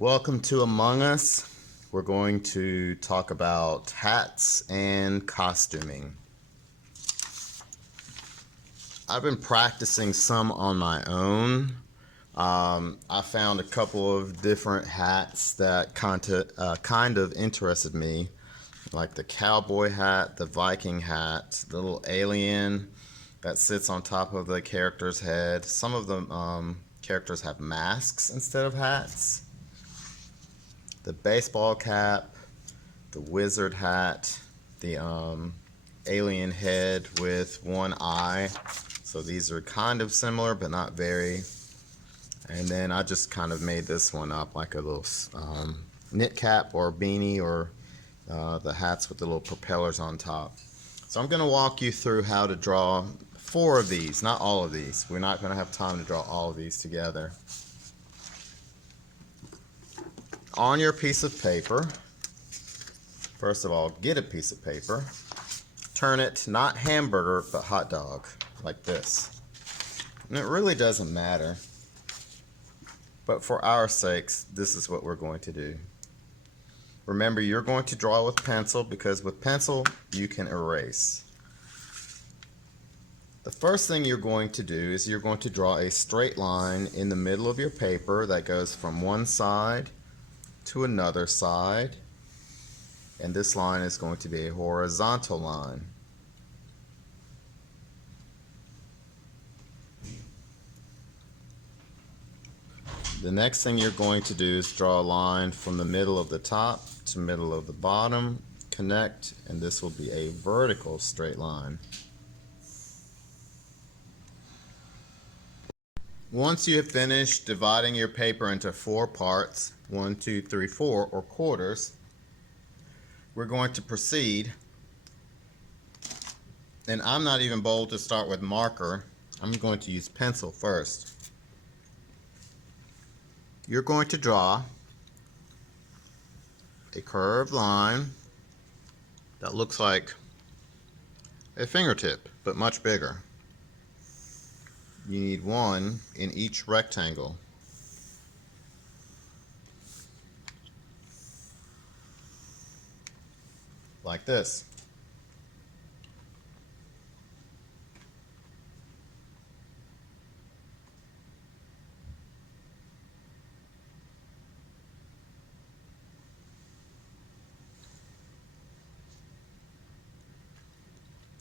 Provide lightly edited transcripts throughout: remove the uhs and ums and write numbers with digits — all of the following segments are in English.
Welcome to Among Us. We're going to talk about hats and costuming. I've been practicing some on my own. I found a couple of different hats that kind of interested me, like the cowboy hat, the Viking hat, the little alien that sits on top of the character's head. Some of the characters have masks instead of hats. The baseball cap, the wizard hat, the alien head with one eye. So these are kind of similar, but not very. And then I just kind of made this one up like a little knit cap or beanie, or the hats with the little propellers on top. So I'm going to walk you through how to draw 4 of these, not all of these. We're not going to have time to draw all of these together. On your piece of paper, first of all, get a piece of paper. Turn it not hamburger, but hot dog, like this. And it really doesn't matter. But for our sakes, this is what we're going to do. Remember, you're going to draw with pencil because with pencil, you can erase. The first thing you're going to do is you're going to draw a straight line in the middle of your paper that goes from one side to another side. And this line is going to be a horizontal line. The next thing you're going to do is draw a line from the middle of the top to middle of the bottom, connect, and this will be a vertical straight line. Once you have finished dividing your paper into 4 parts, 1, 2, 3, 4, or quarters, we're going to proceed. And I'm not even bold to start with marker. I'm going to use pencil first. You're going to draw a curved line that looks like a fingertip, but much bigger. You need one in each rectangle. Like this.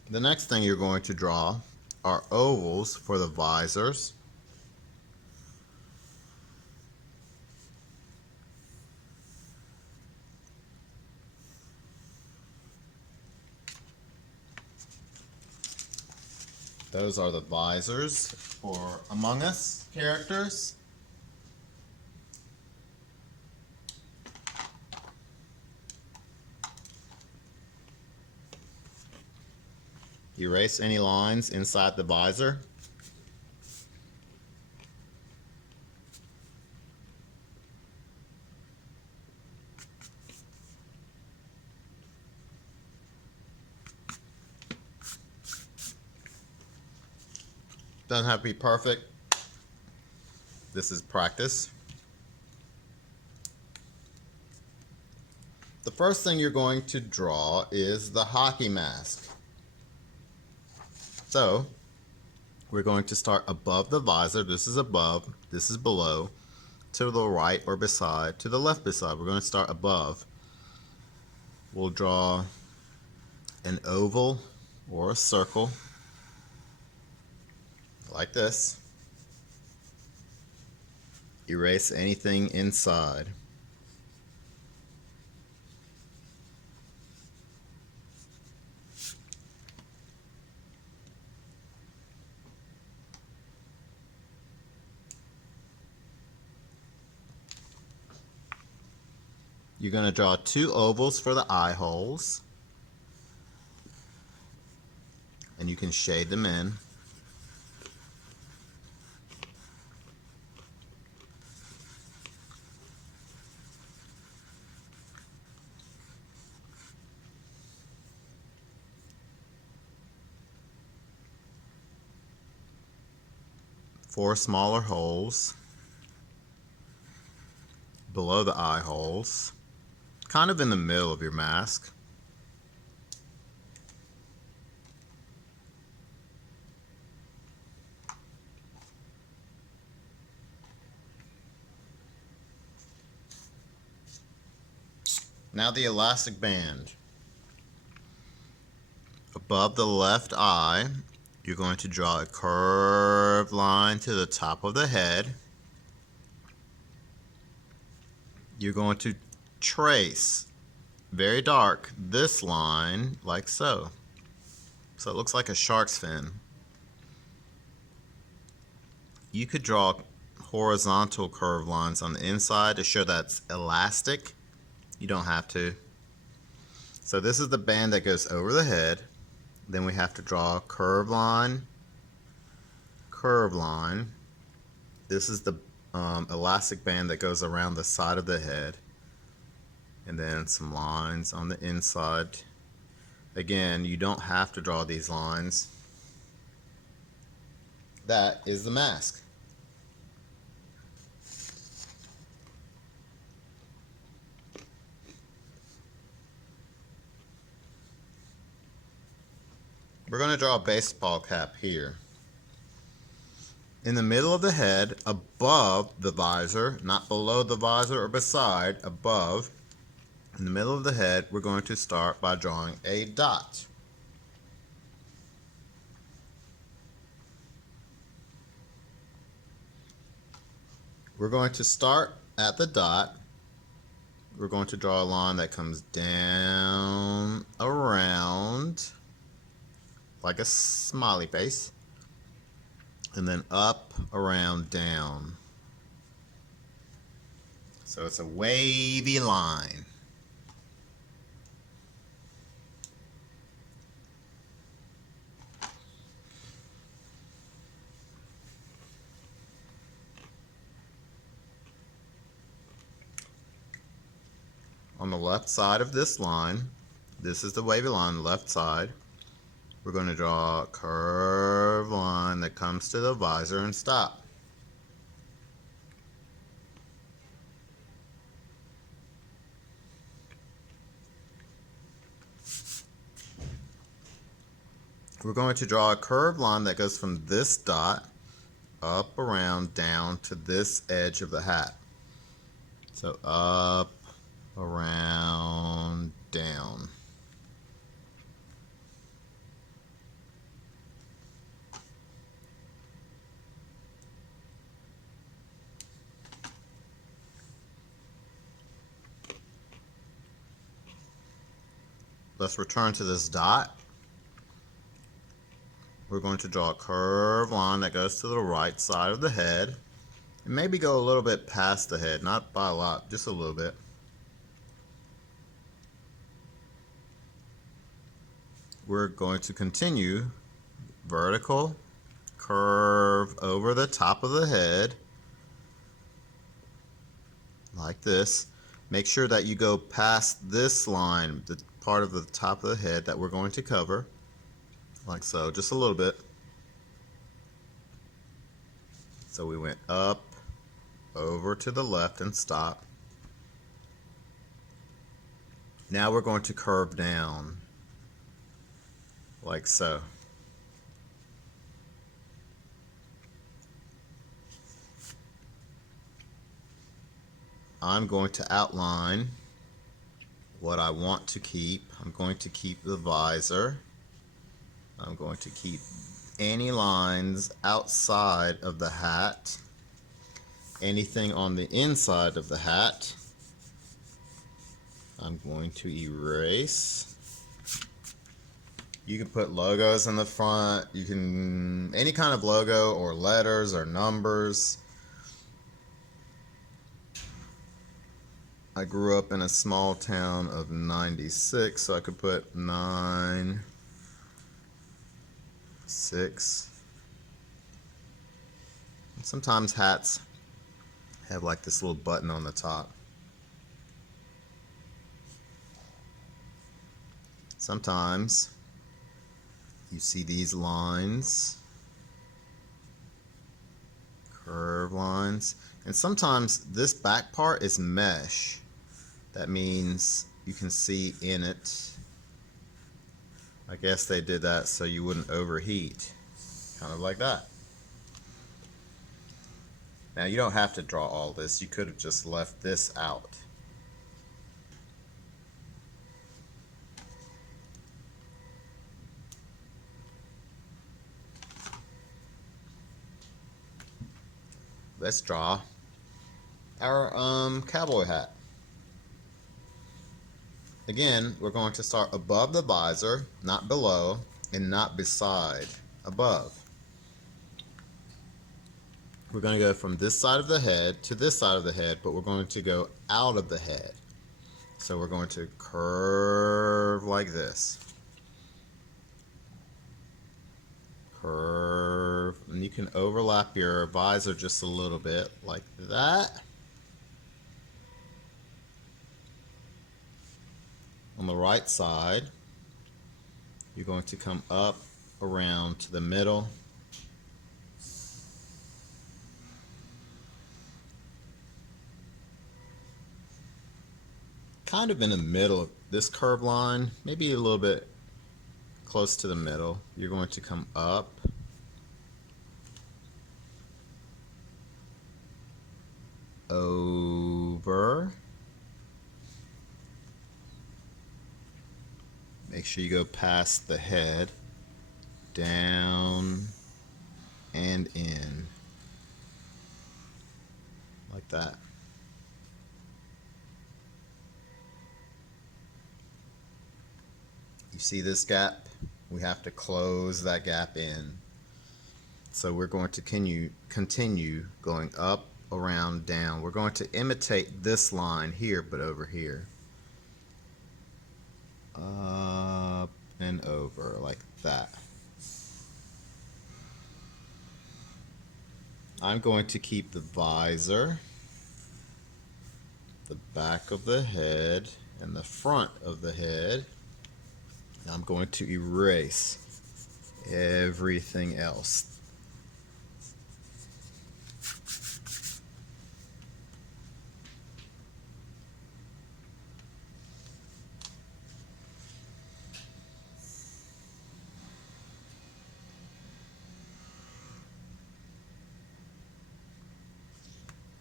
The next thing you're going to draw are ovals for the visors. Those are the visors for Among Us characters. Erase any lines inside the visor. Doesn't have to be perfect. This is practice. The first thing you're going to draw is the hockey mask. So we're going to start above the visor. This is above, this is below, to the right or beside, to the left beside. We're going to start above. We'll draw an oval or a circle like this. Erase anything inside. You're going to draw 2 ovals for the eye holes, and you can shade them in. Four smaller holes. below the eye holes, kind of in the middle of your mask. Now the elastic band. Above the left eye, you're going to draw a curved line to the top of the head. You're going to trace, very dark, this line like so. So it looks like a shark's fin. You could draw horizontal curved lines on the inside to show that's elastic. You don't have to. So this is the band that goes over the head. Then we have to draw a curved line, curved line. This is the elastic band that goes around the side of the head. And then some lines on the inside. Again, you don't have to draw these lines. That is the mask. We're going to draw a baseball cap here. In the middle of the head, above the visor, not below the visor or beside, above, in the middle of the head, we're going to start by drawing a dot. We're going to start at the dot. We're going to draw a line that comes down, around, like a smiley face, and then up, around, down. So it's a wavy line. On the left side of this line, this is the wavy line, left side. We're going to draw a curved line that comes to the visor and stop. We're going to draw a curved line that goes from this dot up, around, down to this edge of the hat. So up, around, down. Let's return to this dot. We're going to draw a curved line that goes to the right side of the head. And maybe go a little bit past the head, not by a lot, just a little bit. We're going to continue vertical, curve over the top of the head, like this. Make sure that you go past this line, the part of the top of the head that we're going to cover, like so, just a little bit. So we went up, over to the left and stop. Now we're going to curve down, like so. I'm going to outline what I want to keep. I'm going to keep the visor. I'm going to keep any lines outside of the hat. Anything on the inside of the hat, I'm going to erase. You can put logos in the front. You can, any kind of logo or letters or numbers. I grew up in a small town of 96, so I could put 9, 6. Sometimes hats have like this little button on the top. Sometimes you see these lines, curved lines. And sometimes this back part is mesh. That means you can see in it. I guess they did that so you wouldn't overheat. Kind of like that. Now you don't have to draw all this. You could have just left this out. Let's draw our cowboy hat. Again, we're going to start above the visor, not below, and not beside, above. We're going to go from this side of the head to this side of the head, but we're going to go out of the head. So we're going to curve like this. Curve, and you can overlap your visor just a little bit like that. On the right side, you're going to come up around to the middle. Kind of in the middle of this curve line, maybe a little bit close to the middle. You're going to come up, over, make sure you go past the head, down and in, like that. You see this gap? We have to close that gap in. So we're going to continue going up, around, down. We're going to imitate this line here, but over here. Up and over, like that. I'm going to keep the visor, the back of the head, and the front of the head. I'm going to erase everything else.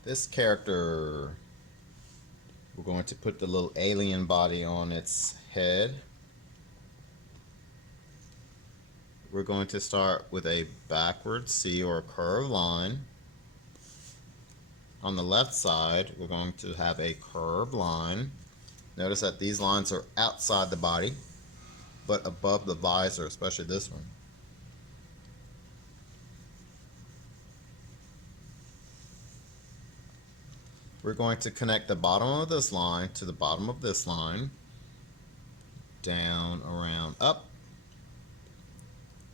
This character, we're going to put the little alien body on its head. We're going to start with a backward C or a curved line. On the left side, we're going to have a curved line. Notice that these lines are outside the body, but above the visor, especially this one. We're going to connect the bottom of this line to the bottom of this line, down, around, up,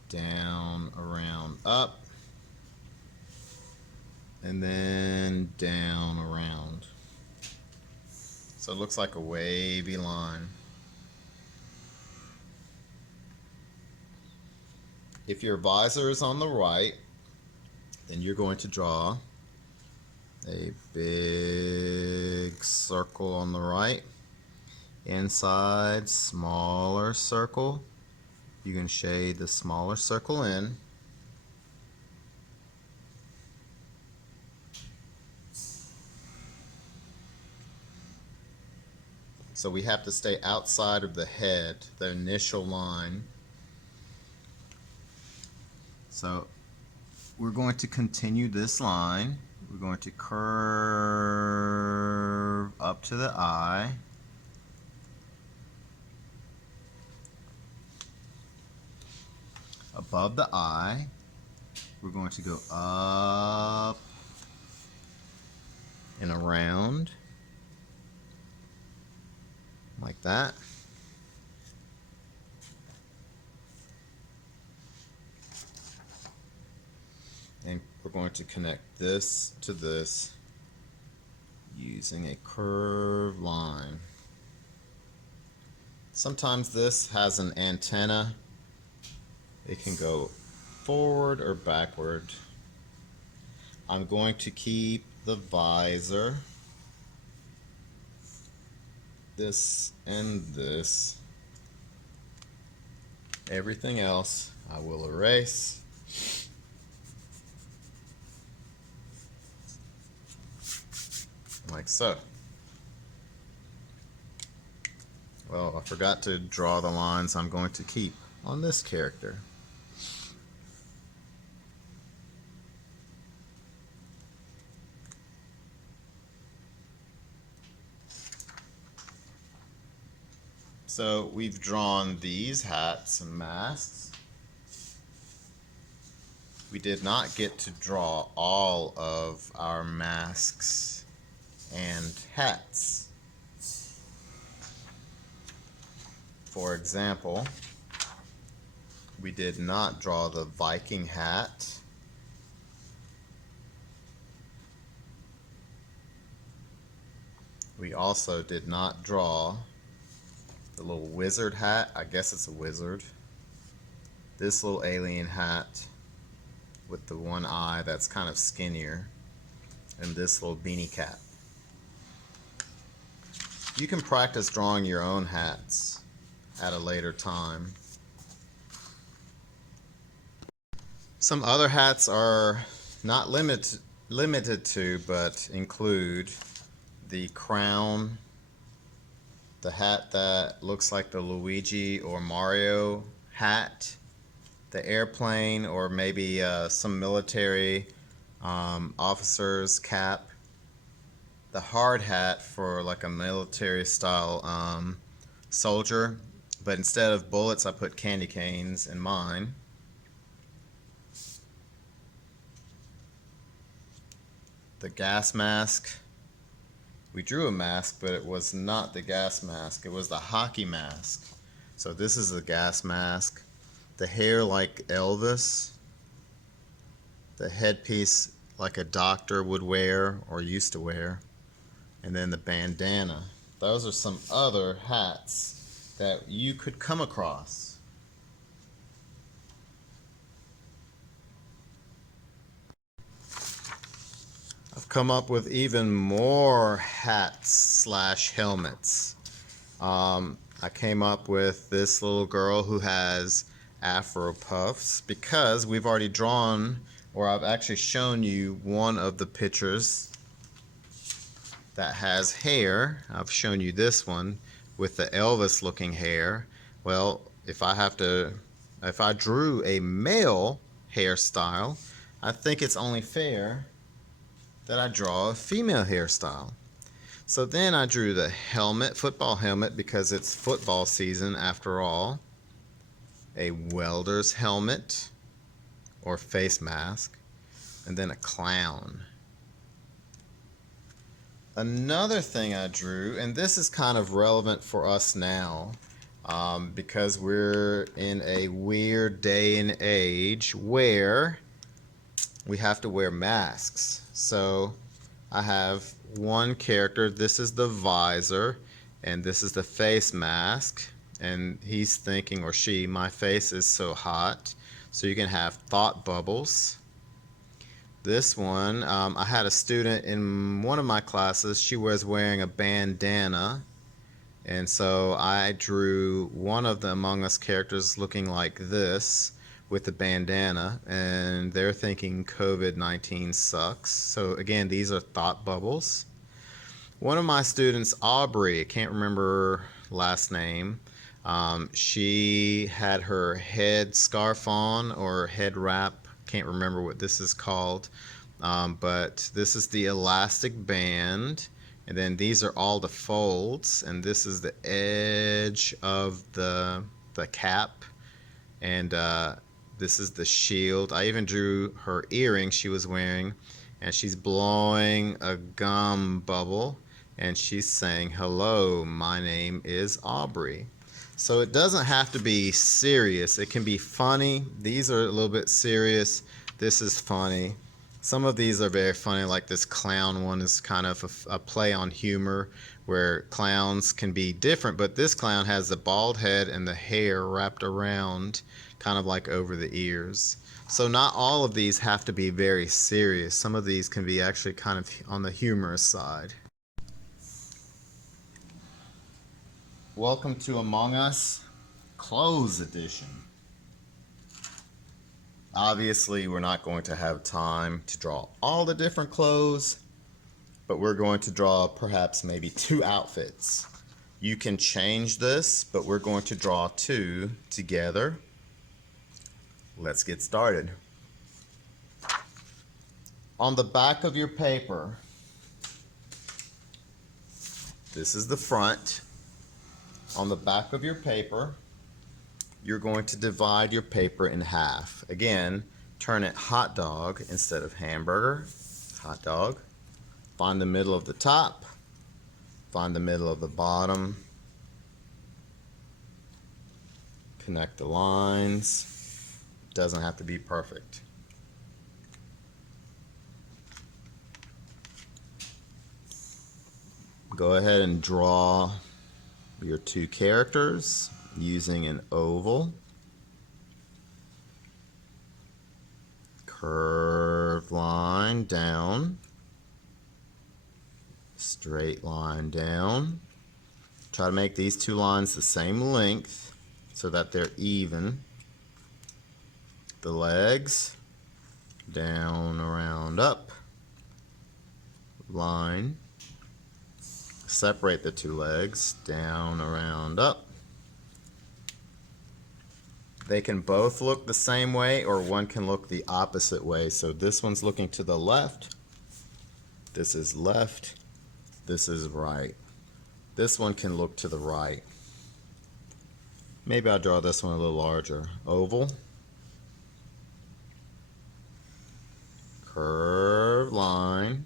down, around, up, and then down, around. So it looks like a wavy line. If your visor is on the right, then you're going to draw a big circle on the right. Inside, smaller circle. You can shade the smaller circle in. So we have to stay outside of the head, the initial line. So we're going to continue this line. We're going to curve up to the eye. Above the eye, we're going to go up and around, like that. And we're going to connect this to this using a curved line. Sometimes this has an antenna. It can go forward or backward. I'm going to keep the visor, this and this. Everything else I will erase. Like so. Well, I forgot to draw the lines I'm going to keep on this character. So we've drawn these hats and masks. We did not get to draw all of our masks and hats. For example, we did not draw the Viking hat. We also did not draw the little wizard hat. I guess it's a wizard. This little alien hat with the one eye that's kind of skinnier, and this little beanie cap. You can practice drawing your own hats at a later time. Some other hats are not limited to, but include the crown, the hat that looks like the Luigi or Mario hat, the airplane, or maybe some military officer's cap, the hard hat for like a military style soldier, but instead of bullets I put candy canes in mine. The gas mask. We drew a mask, but it was not the gas mask. It was the hockey mask. So this is the gas mask. The hair like Elvis. The headpiece like a doctor would wear or used to wear. And then the bandana. Those are some other hats that you could come across. I've come up with even more hats slash helmets. I came up with this little girl who has afro puffs because we've already drawn, or I've actually shown you one of the pictures that has hair. I've shown you this one with the Elvis looking hair. Well, if I drew a male hairstyle, I think it's only fair that I draw a female hairstyle. So then I drew the helmet, football helmet, because it's football season after all. A welder's helmet or face mask, and then a clown. Another thing I drew, and this is kind of relevant for us now, because we're in a weird day and age where we have to wear masks. So I have one character, this is the visor, and this is the face mask, and he's thinking, or she, my face is so hot. So you can have thought bubbles. This one, I had a student in one of my classes, she was wearing a bandana, and so I drew one of the Among Us characters looking like this with the bandana, and they're thinking COVID-19 sucks. So again, these are thought bubbles. One of my students, Aubrey, I can't remember her last name, she had her head scarf on, or head wrap, can't remember what this is called, but this is the elastic band, and then these are all the folds, and this is the edge of the cap, and this is the shield. I even drew her earring she was wearing, and she's blowing a gum bubble, and she's saying, "Hello, my name is Aubrey." So it doesn't have to be serious. It can be funny. These are a little bit serious. This is funny. Some of these are very funny, like this clown one is kind of a play on humor where clowns can be different, but this clown has the bald head and the hair wrapped around kind of like over the ears. So not all of these have to be very serious. Some of these can be actually kind of on the humorous side. Welcome to Among Us Clothes Edition. Obviously, we're not going to have time to draw all the different clothes, but we're going to draw perhaps maybe 2 outfits. You can change this, but we're going to draw 2 together. Let's get started. On the back of your paper, this is the front. On the back of your paper, you're going to divide your paper in half. Again, turn it hot dog instead of hamburger. Hot dog. Find the middle of the top. Find the middle of the bottom. Connect the lines. Doesn't have to be perfect. Go ahead and draw your 2 characters using an oval. Curved line down. Straight line down. Try to make these 2 lines the same length so that they're even. The legs, down, around, up. Line. Separate the 2 legs, down, around, up. They can both look the same way, or one can look the opposite way. So this one's looking to the left. This is left. This is right. This one can look to the right. Maybe I'll draw this one a little larger. Oval. Curved line.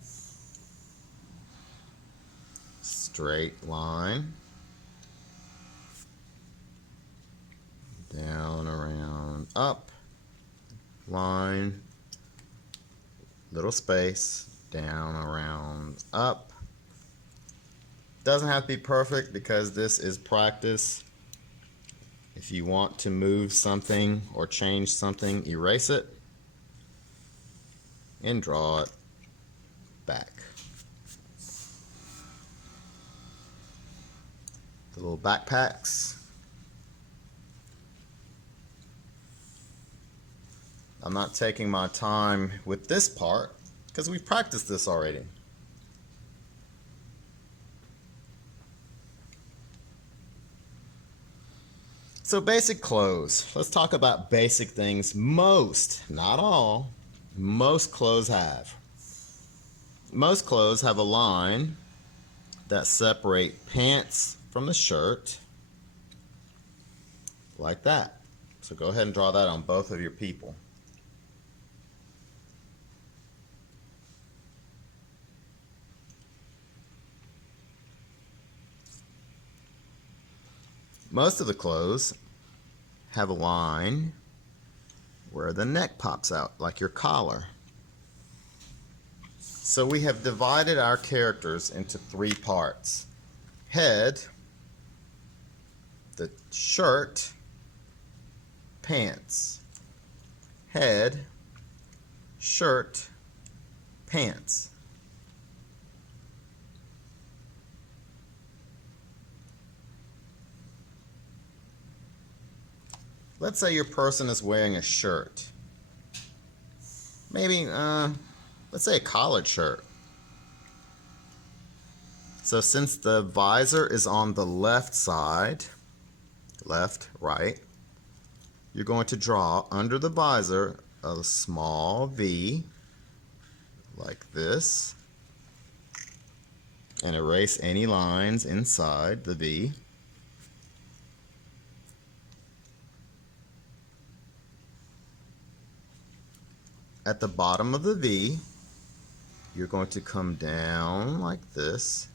Straight line. Down, around, up. Line. Little space. Down, around, up. Doesn't have to be perfect because this is practice. If you want to move something or change something, erase it and draw it back. The little backpacks. I'm not taking my time with this part because we've practiced this already. So basic clothes. Let's talk about basic things most, not all, most clothes have. Most clothes have a line that separate pants from the shirt, like that. So go ahead and draw that on both of your people. Most of the clothes have a line where the neck pops out, like your collar. So we have divided our characters into 3 parts. Head, the shirt, pants. Head, shirt, pants. Let's say your person is wearing a shirt. Maybe, let's say a collared shirt. So since the visor is on the left side, left, right, you're going to draw under the visor a small V, like this, and erase any lines inside the V. At the bottom of the V, you're going to come down like this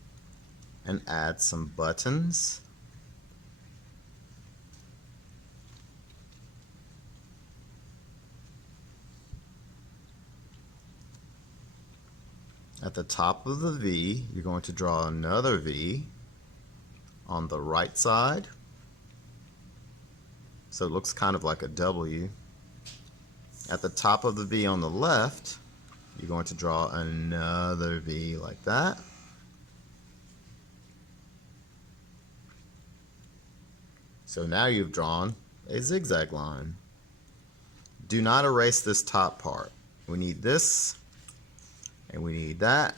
and add some buttons. At the top of the V, you're going to draw another V on the right side. So it looks kind of like a W. At the top of the V on the left, you're going to draw another V like that. So now you've drawn a zigzag line. Do not erase this top part. We need this, and we need that.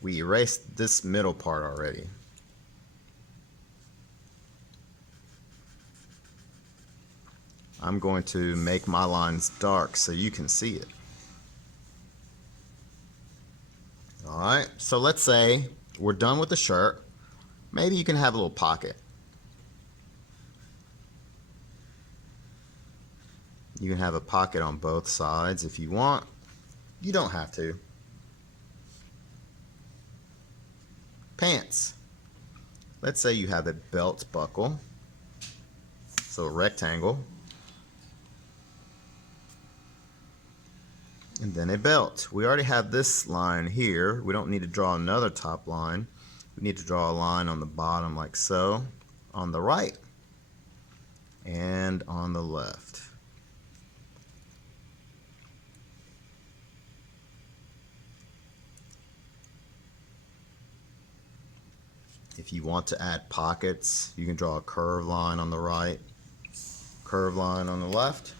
We erased this middle part already. I'm going to make my lines dark so you can see it. Alright, so let's say we're done with the shirt. Maybe you can have a little pocket. You can have a pocket on both sides if you want. You don't have to. Pants. Let's say you have a belt buckle. So a rectangle. And then a belt. We already have this line here. We don't need to draw another top line. We need to draw a line on the bottom like so, on the right and on the left. If you want to add pockets, you can draw a curved line on the right, curved line on the left.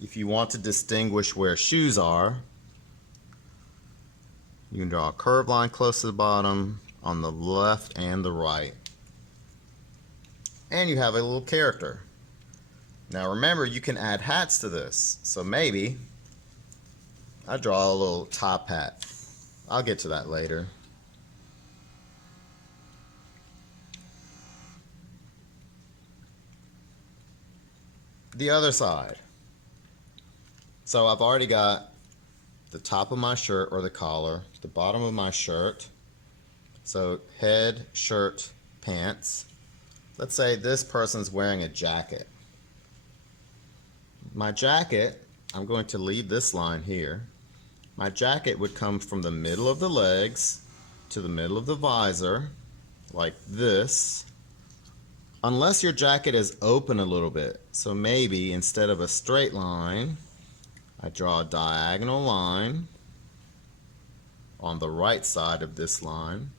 If you want to distinguish where shoes are, you can draw a curved line close to the bottom on the left and the right. And you have a little character. Now remember, you can add hats to this. So maybe I draw a little top hat. I'll get to that later. The other side. So I've already got the top of my shirt or the collar, the bottom of my shirt. So head, shirt, pants. Let's say this person's wearing a jacket. My jacket, I'm going to leave this line here. My jacket would come from the middle of the legs to the middle of the visor, like this. Unless your jacket is open a little bit. So maybe instead of a straight line, I draw a diagonal line on the right side of this line,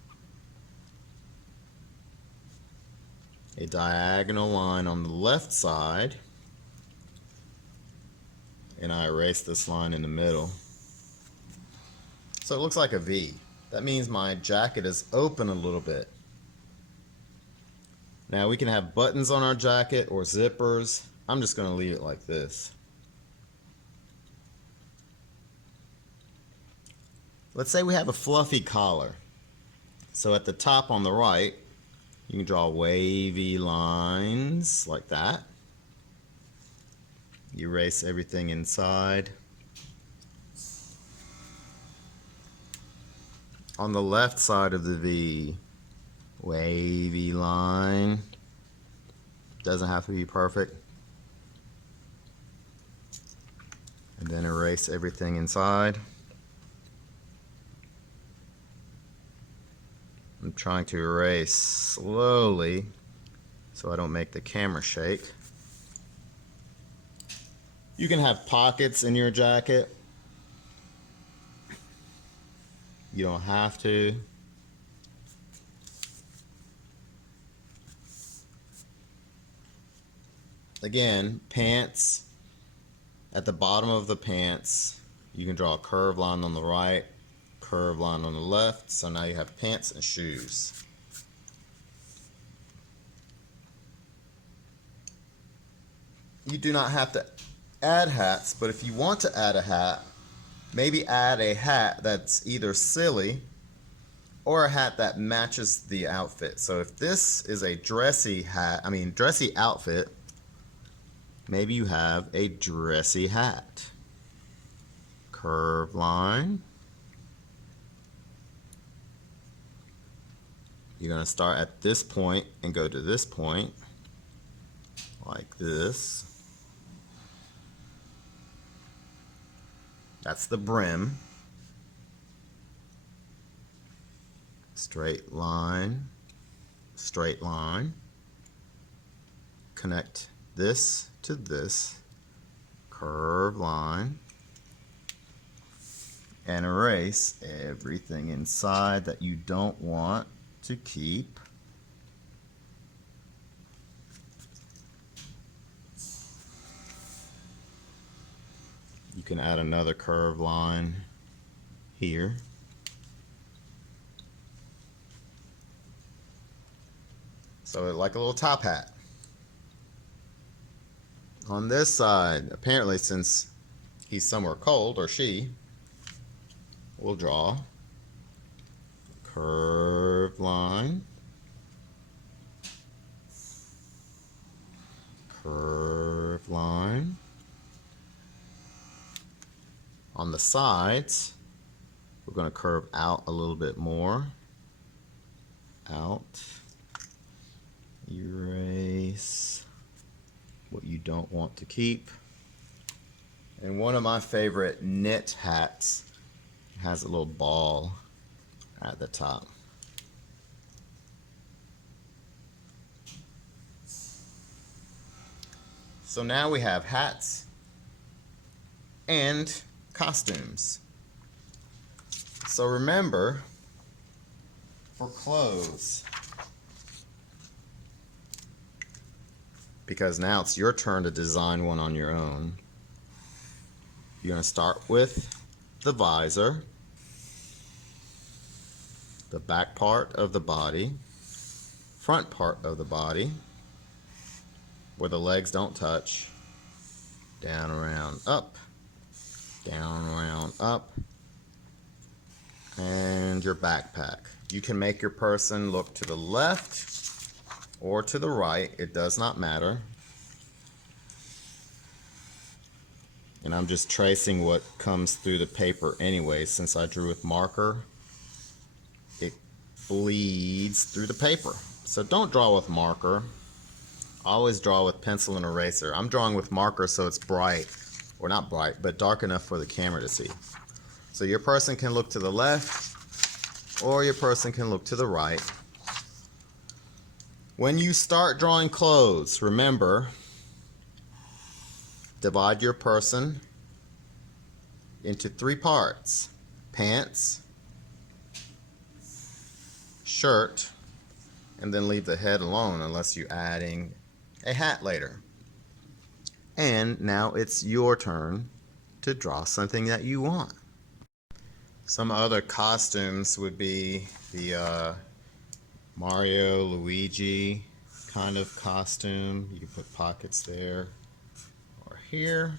a diagonal line on the left side, and I erase this line in the middle. So it looks like a V. That means my jacket is open a little bit. Now we can have buttons on our jacket or zippers. I'm just going to leave it like this. Let's say we have a fluffy collar. So at the top on the right, you can draw wavy lines like that. You erase everything inside. On the left side of the V, wavy line. Doesn't have to be perfect. And then erase everything inside. I'm trying to erase slowly so I don't make the camera shake. You can have pockets in your jacket. You don't have to. Again, pants. At the bottom of the pants, you can draw a curved line on the right, curved line on the left. So now you have pants and shoes. You do not have to add hats, but if you want to add a hat, maybe add a hat that's either silly or a hat that matches the outfit. So if this is a dressy outfit, maybe you have a dressy hat. Curved line. You're going to start at this point and go to this point, like this. That's the brim. Straight line. straight line, connect this to this, curved line, and erase everything inside that you don't want to keep. You can add another curved line here. So like a little top hat. On this side, apparently since he's somewhere cold, or she, we'll draw a curved line, curved line. On the sides, we're going to curve out a little bit more. Out. Erase what you don't want to keep. And one of my favorite knit hats has a little ball at the top. So now we have hats and costumes. So remember, for clothes, because now it's your turn to design one on your own, you're going to start with the visor, the back part of the body, front part of the body, where the legs don't touch, down, around, up, down, around, up, and your backpack. You can make your person look to the left or to the right, it does not matter. And I'm just tracing what comes through the paper anyway. Since I drew with marker, it bleeds through the paper. So don't draw with marker. Always draw with pencil and eraser. I'm drawing with marker so it's bright, or not bright, but dark enough for the camera to see. So your person can look to the left, or your person can look to the right. When you start drawing clothes, remember, divide your person into 3 parts: pants, shirt, and then leave the head alone unless you're adding a hat later. And now it's your turn to draw something that you want. Some other costumes would be the Mario, Luigi kind of costume. You can put pockets there or here.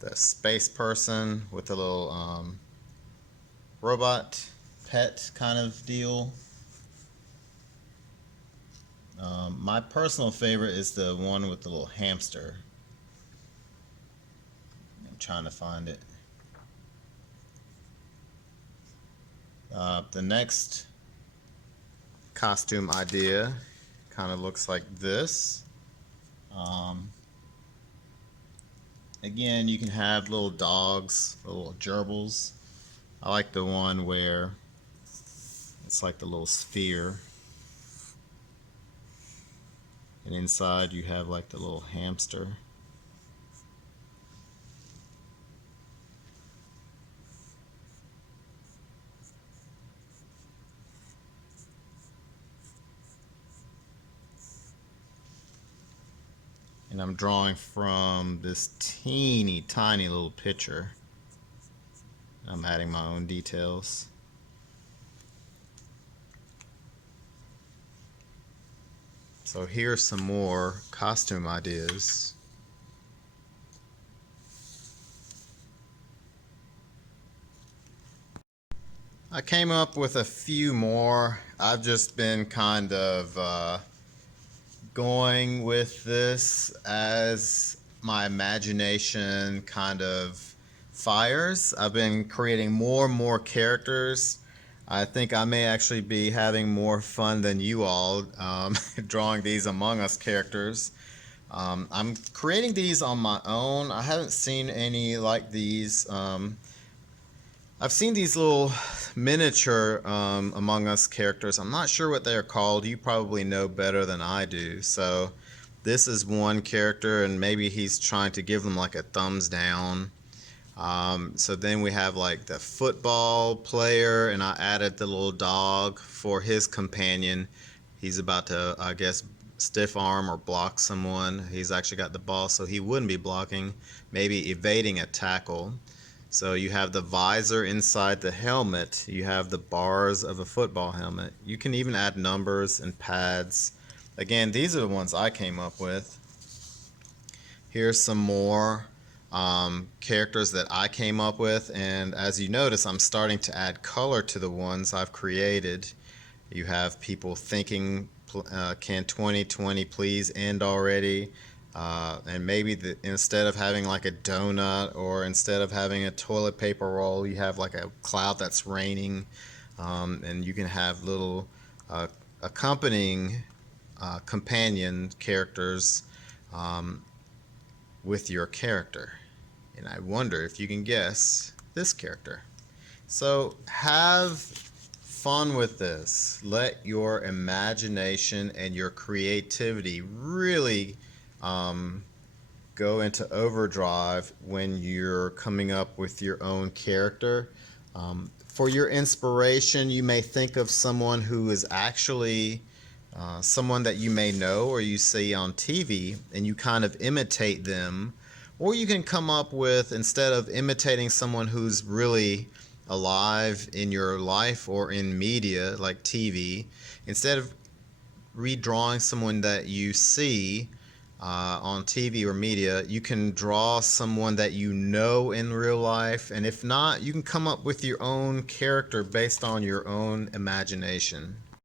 The space person with a little robot pet kind of deal. My personal favorite is the one with the little hamster. I'm trying to find it. The next costume idea kind of looks like this. Again, you can have little dogs, little gerbils. I like the one where it's like the little sphere, and inside you have like the little hamster. And I'm drawing from this teeny tiny little picture. I'm adding my own details. So here's some more costume ideas. I came up with a few more. I've just been kind of going with this as my imagination kind of fires. I've been creating more and more characters. I think I may actually be having more fun than you all drawing these Among Us characters. I'm creating these on my own. I haven't seen any like these. I've seen these little miniature Among Us characters. I'm not sure what they're called. You probably know better than I do. So this is one character, and maybe he's trying to give them like a thumbs down. So then we have like the football player, and I added the little dog for his companion. He's about to, I guess, stiff arm or block someone. He's actually got the ball, so he wouldn't be blocking, maybe evading a tackle. So you have the visor inside the helmet. You have the bars of a football helmet. You can even add numbers and pads. Again, these are the ones I came up with. Here's some more characters that I came up with, and as you notice, I'm starting to add color to the ones I've created. You have people thinking, can 2020 please end already? And maybe instead of having like a donut, or instead of having a toilet paper roll, you have like a cloud that's raining. And you can have little accompanying companion characters with your character. And I wonder if you can guess this character. So have fun with this. Let your imagination and your creativity really go into overdrive when you're coming up with your own character. For your inspiration, you may think of someone who is actually someone that you may know or you see on TV, and you kind of imitate them. Or you can come up with, instead of imitating someone who's really alive in your life or in media like TV, instead of redrawing someone that you see on TV or media, you can draw someone that you know in real life. And if not, you can come up with your own character based on your own imagination.